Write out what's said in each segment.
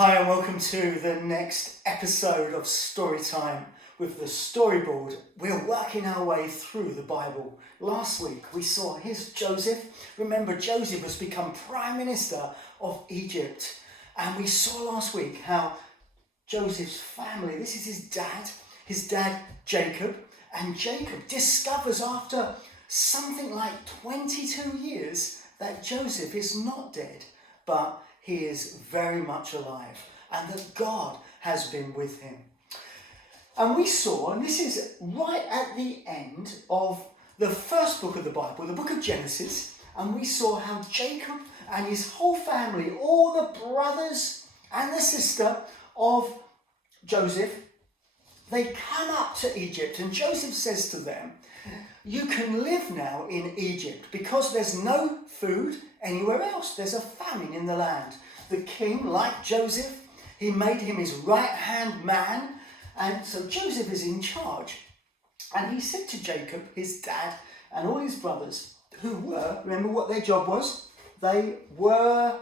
Hi and welcome to the next episode of StoryTime with the storyboard. We're working our way through the Bible. Last week we saw here's Joseph. Remember, Joseph has become Prime Minister of Egypt. And we saw last week how Joseph's family, this is his dad Jacob. And Jacob discovers after something like 22 years that Joseph is not dead, but he is very much alive and that God has been with him. And we saw, and this is right at the end of the first book of the Bible, the book of Genesis, and we saw how Jacob and his whole family, all the brothers and the sister of Joseph, they come up to Egypt, and Joseph says to them, you can live now in Egypt because there's no food anywhere else. There's a famine in the land. The king, like Joseph, he made him his right-hand man. And so Joseph is in charge. And he said to Jacob, his dad, and all his brothers, who were, remember what their job was? They were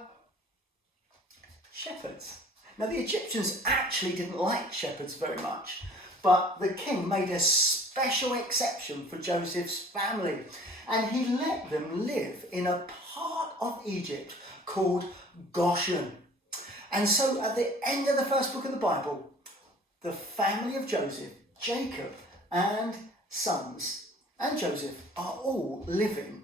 shepherds. Now the Egyptians actually didn't like shepherds very much, but the king made a special exception for Joseph's family, and he let them live in a part of Egypt called Goshen. And so at the end of the first book of the Bible, the family of Joseph, Jacob and sons and Joseph are all living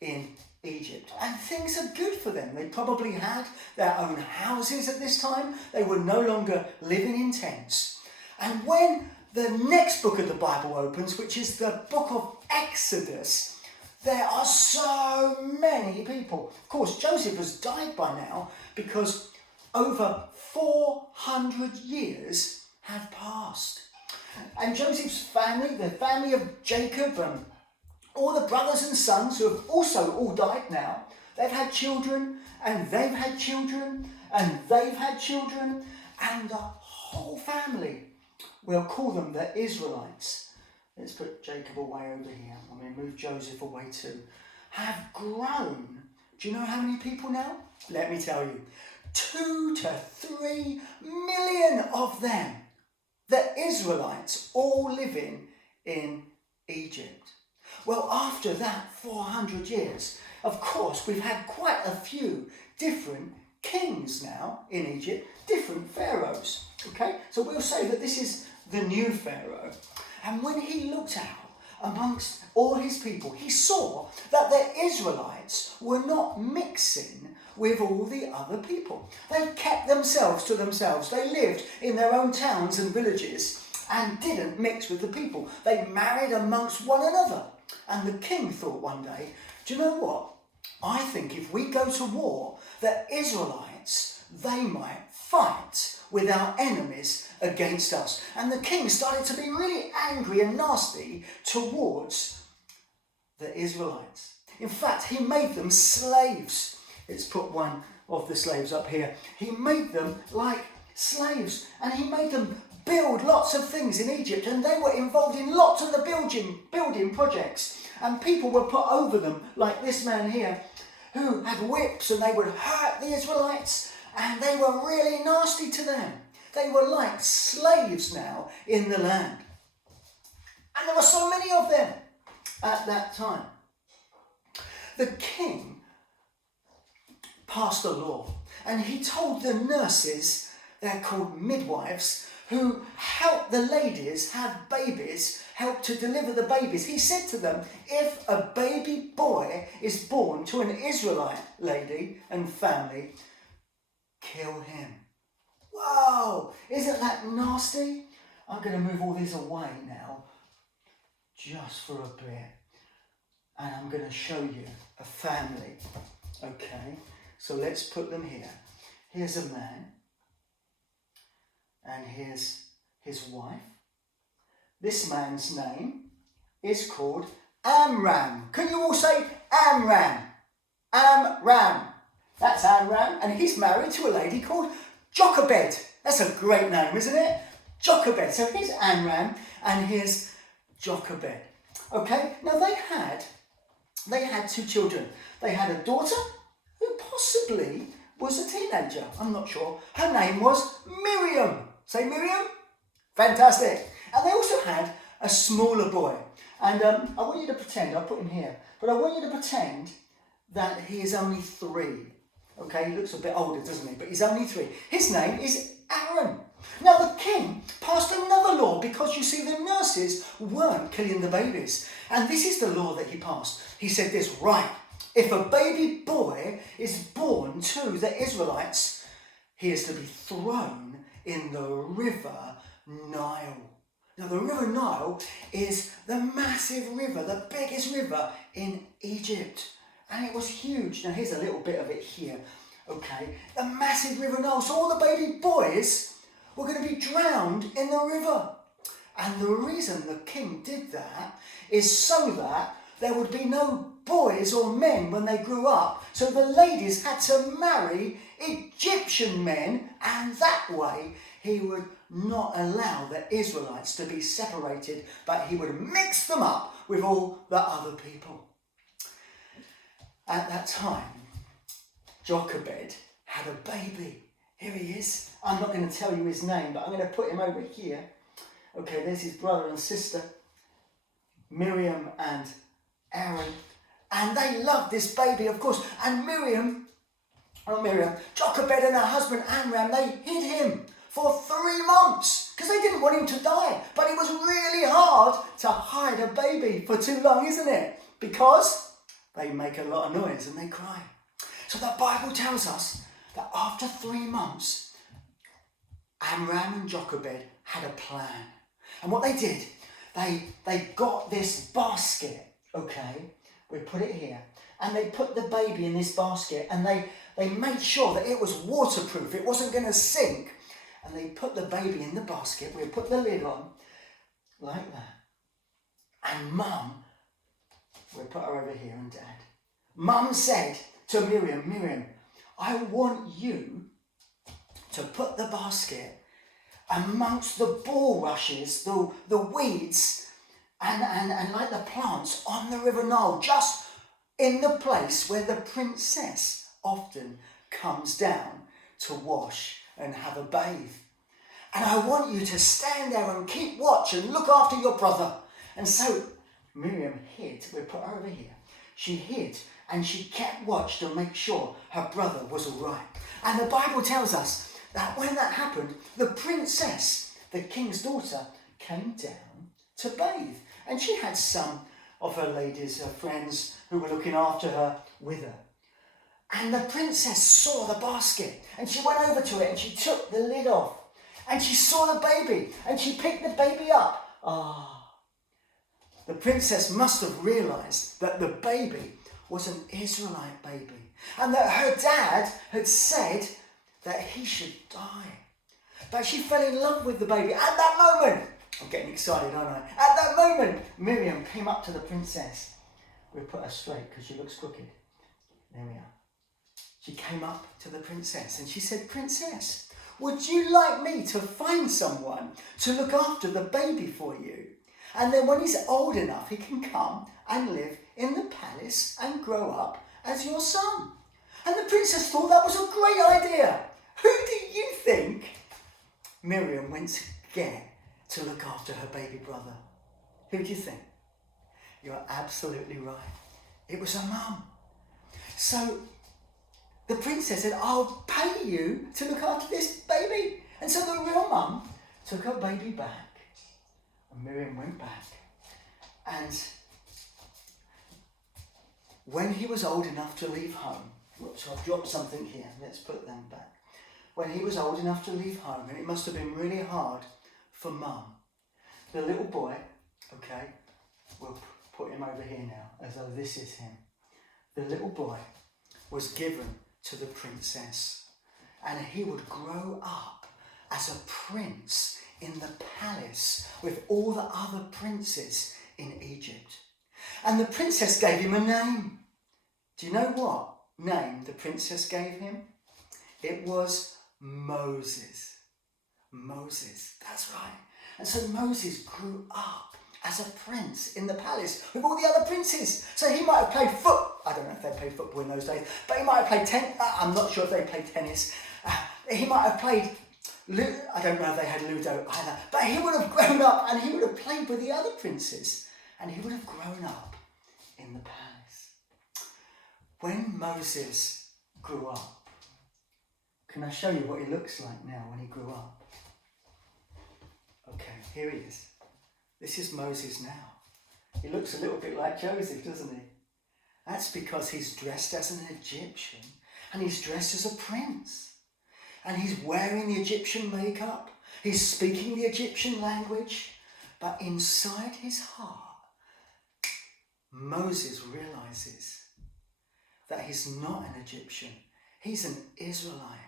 in Egypt, and things are good for them. They probably had their own houses at this time. They were no longer living in tents. And when the next book of the Bible opens, which is the book of Exodus, there are so many people. Of course, Joseph has died by now because over 400 years have passed. And Joseph's family, the family of Jacob and all the brothers and sons who have also all died now, they've had children and they've had children and they've had children, and the whole family, we'll call them the Israelites. Let's put Jacob away over here. I'm going to move Joseph away too. Have grown. Do you know how many people now? Let me tell you. 2 to 3 million of them. The Israelites all living in Egypt. Well, after that 400 years, of course, we've had quite a few different kings now in Egypt, different pharaohs. Okay, so we'll say that this is the new Pharaoh. And when he looked out amongst all his people, he saw that the Israelites were not mixing with all the other people. They kept themselves to themselves. They lived in their own towns and villages and didn't mix with the people. They married amongst one another. And the king thought one day, do you know what? I think if we go to war, the Israelites, they might fight with our enemies against us. And the king started to be really angry and nasty towards the Israelites. In fact, he made them slaves. Let's put one of the slaves up here. He made them like slaves, and he made them build lots of things in Egypt, and they were involved in lots of the building projects, and people were put over them, like this man here, who had whips, and they would hurt the Israelites, and they were really nasty to them. They were like slaves now in the land. And there were so many of them at that time. The king passed a law, and he told the nurses, they're called midwives, who help the ladies have babies, help to deliver the babies. He said to them, if a baby boy is born to an Israelite lady and family, kill him. Whoa, isn't that nasty? I'm going to move all these away now, just for a bit. And I'm going to show you a family. Okay, so let's put them here. Here's a man. And here's his wife. This man's name is called Amram. Can you all say Amram? Amram. That's Amram, and he's married to a lady called Jochebed. That's a great name, isn't it? Jochebed. So here's Amram, and here's Jochebed. Okay, now they had 2 children. They had a daughter who possibly was a teenager. I'm not sure. Her name was Miriam. Say Miriam. Fantastic. And they also had a smaller boy. And I want you to pretend, I'll put him here, but I want you to pretend that he is only 3. Okay, he looks a bit older, doesn't he? But he's only 3. His name is Aaron. Now the king passed another law because you see the nurses weren't killing the babies. And this is the law that he passed. He said this, right, if a baby boy is born to the Israelites, he is to be thrown in the river Nile. Now the river Nile is the massive river, the biggest river in Egypt. And it was huge. Now here's a little bit of it here. Okay, the massive river Nile. So all the baby boys were going to be drowned in the river. And the reason the king did that is so that there would be no boys or men when they grew up. So the ladies had to marry Egyptian men, and that way he would not allow the Israelites to be separated, but he would mix them up with all the other people. At that time, Jochebed had a baby. Here he is. I'm not going to tell you his name, but I'm going to put him over here. Okay, there's his brother and sister, Miriam and Aaron. And they loved this baby, of course. And Jochebed and her husband Amram, they hid him for 3 months because they didn't want him to die. But it was really hard to hide a baby for too long, isn't it? Because they make a lot of noise and they cry. So the Bible tells us that after 3 months, Amram and Jochebed had a plan. And what they did, they got this basket, okay, we put it here, and they put the baby in this basket, and they made sure that it was waterproof, it wasn't going to sink. And they put the baby in the basket, we put the lid on, like that. And Mum, we'll put her over here, and Dad. Mum said to Miriam, I want you to put the basket amongst the bulrushes, the weeds, and like the plants on the River Nile, just in the place where the princess often comes down to wash and have a bathe. And I want you to stand there and keep watch and look after your brother. And so Miriam hid, we'll put her over here. She hid and she kept watch to make sure her brother was all right. And the Bible tells us that when that happened, the princess, the king's daughter, came down to bathe. And she had some of her ladies, her friends, who were looking after her with her. And the princess saw the basket and she went over to it and she took the lid off. And she saw the baby and she picked the baby up. The princess must have realised that the baby was an Israelite baby and that her dad had said that he should die. But she fell in love with the baby. At that moment, I'm getting excited, aren't I? At that moment, Miriam came up to the princess. We'll put her straight because she looks crooked. There we are. She came up to the princess and she said, Princess, would you like me to find someone to look after the baby for you? And then when he's old enough, he can come and live in the palace and grow up as your son. And the princess thought that was a great idea. Who do you think Miriam went to get to look after her baby brother? Who do you think? You're absolutely right. It was her mum. So the princess said, I'll pay you to look after this baby. And so the real mum took her baby back. And Miriam went back. And when he was old enough to leave home, whoops, I've dropped something here. Let's put them back. When he was old enough to leave home, and it must have been really hard for Mum, the little boy, okay, we'll put him over here now, as though this is him. The little boy was given to the princess, and he would grow up as a prince in the palace with all the other princes in Egypt. And the princess gave him a name. Do you know what name the princess gave him? It was Moses. Moses, that's right. And so Moses grew up as a prince in the palace with all the other princes. So he might have played I don't know if they played football in those days, but he might have played I'm not sure if they played tennis. He might have played, I don't know if they had Ludo either, but he would have grown up and he would have played with the other princes and he would have grown up in the palace. When Moses grew up, can I show you what he looks like now when he grew up? Okay, here he is. This is Moses now. He looks a little bit like Joseph, doesn't he? That's because he's dressed as an Egyptian and he's dressed as a prince. And he's wearing the Egyptian makeup. He's speaking the Egyptian language. But inside his heart, Moses realizes that he's not an Egyptian. He's an Israelite.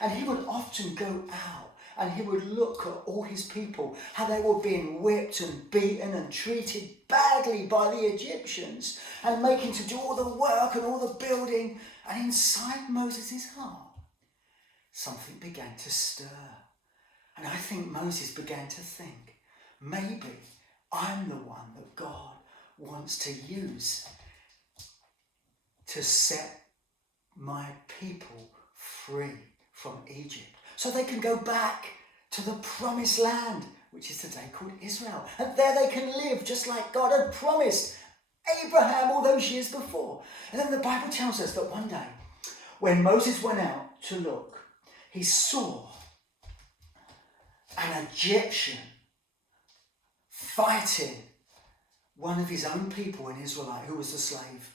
And he would often go out and he would look at all his people, how they were being whipped and beaten and treated badly by the Egyptians and making to do all the work and all the building. And inside Moses' heart, something began to stir. And I think Moses began to think, maybe I'm the one that God wants to use to set my people free from Egypt so they can go back to the promised land, which is today called Israel. And there they can live just like God had promised Abraham all those years before. And then the Bible tells us that one day when Moses went out to look, he saw an Egyptian fighting one of his own people in Israel who was a slave.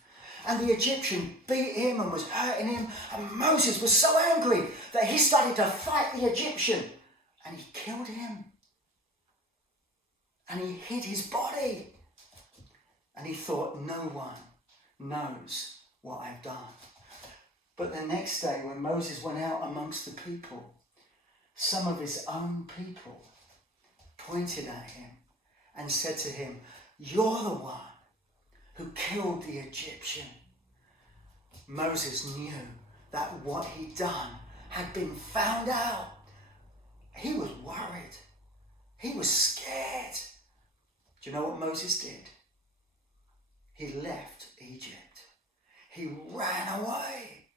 And the Egyptian beat him and was hurting him. And Moses was so angry that he started to fight the Egyptian. And he killed him. And he hid his body. And he thought, no one knows what I've done. But the next day when Moses went out amongst the people, some of his own people pointed at him and said to him, you're the one who killed the Egyptian. Moses knew that what he'd done had been found out. He was worried. He was scared. Do you know what Moses did? He left Egypt. He ran away.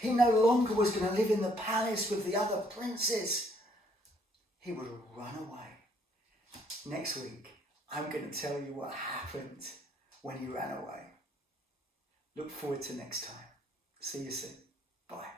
He no longer was going to live in the palace with the other princes. He would run away. Next week, I'm going to tell you what happened when he ran away. Look forward to next time. See you soon. Bye.